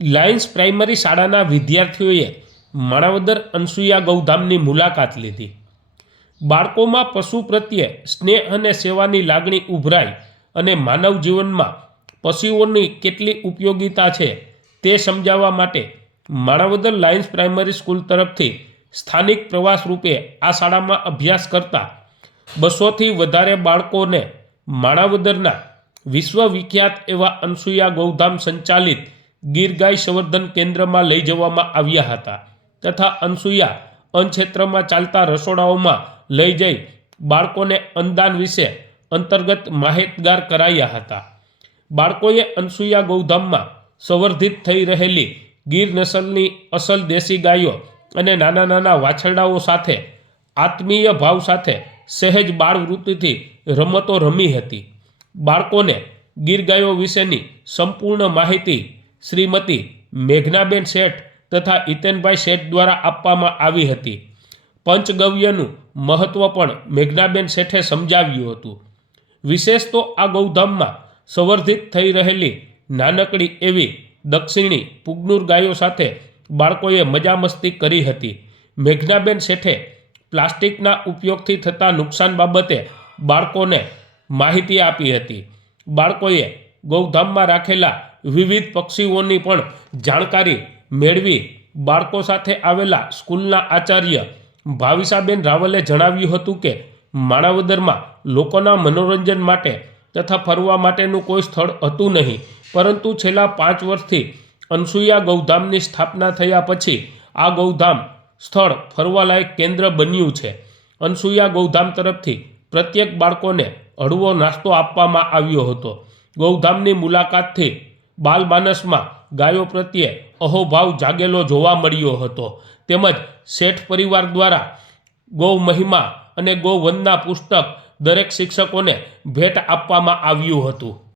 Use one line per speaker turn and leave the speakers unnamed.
Lions primary શાળાના વિદ્યાર્થીઓએ માણાવદર અનસુયા ગૌધામની મુલાકાત લીધી. બાળકોમાં પશુ પ્રત્યે સ્નેહ અને સેવાની લાગણી ઉભરાય અને માનવ જીવનમાં પશુઓની કેટલી ઉપયોગિતા છે તે સમજાવવા માટે માણાવદર લાયન્સ પ્રાઇમરી સ્કૂલ તરફથી સ્થાનિક પ્રવાસ રૂપે આ શાળામાં અભ્યાસ કરતા બસોથી વધારે બાળકોને માણાવદરના વિશ્વવિખ્યાત એવા અનસુયા ગૌધામ સંચાલિત ગીર ગાય સંવર્ધન કેન્દ્રમાં લઈ જવામાં આવ્યા હતા તથા અનસુયા અનક્ષેત્રમાં ચાલતા રસોડાઓમાં લઈ જઈ બાળકોને અનદાન વિશે અંતર્ગત માહિતગાર કરાયા હતા. બાળકોએ અનસુયા ગૌધામમાં સંવર્ધિત થઈ રહેલી ગીર નસલની અસલ દેશી ગાયો અને નાના નાના વાછરડાઓ સાથે આત્મીય ભાવ સાથે સહેજ બાળવૃત્તિથી રમતો રમી હતી. બાળકોને ગીર ગાયો વિશેની સંપૂર્ણ માહિતી શ્રીમતી મેઘનાબેન શેઠ તથા હિતેનભાઈ શેઠ દ્વારા આપવામાં આવી હતી. પંચગવ્યનું મહત્ત્વ પણ મેઘનાબેન શેઠે સમજાવ્યું હતું. વિશેષ તો આ ગૌધામમાં સંવર્ધિત થઈ રહેલી નાનકડી એવી દક્ષિણી પુગનુર ગાયો સાથે બાળકોએ મજા મસ્તી કરી હતી. મેઘનાબેન શેઠે પ્લાસ્ટિકના ઉપયોગથી થતા નુકસાન બાબતે બાળકોને માહિતી આપી હતી. બાળકોએ ગૌધામમાં રાખેલા વિવિધ પક્ષીઓની પણ જાણકારી મેળવી બાળકો સાથે આવેલા સ્કૂલના આચાર્ય ભાવિસાબેન રાવલે જણાવ્યું હતું કે માણાવદરમાં લોકોના મનોરંજન માટે તથા ફરવા માટેનું કોઈ સ્થળ હતું નહીં, પરંતુ છેલ્લા પાંચ વર્ષથી અનસુયા ગૌધામની સ્થાપના થયા પછી આ ગૌધામ સ્થળ ફરવાલાયક કેન્દ્ર બન્યું છે. અનસુયા ગૌધામ તરફથી પ્રત્યેક બાળકોને હળવો નાસ્તો આપવામાં આવ્યો હતો. ગૌધામની મુલાકાતથી બાલમાનસમાં ગાયો પ્રત્યે અહોભાવ જાગેલો જોવા મળ્યો હતો. તેમજ શેઠ પરિવાર દ્વારા ગૌ મહિમા અને ગૌ વંદના પુસ્તક દરેક શિક્ષકોને ભેટ આપવામાં આવ્યું હતું.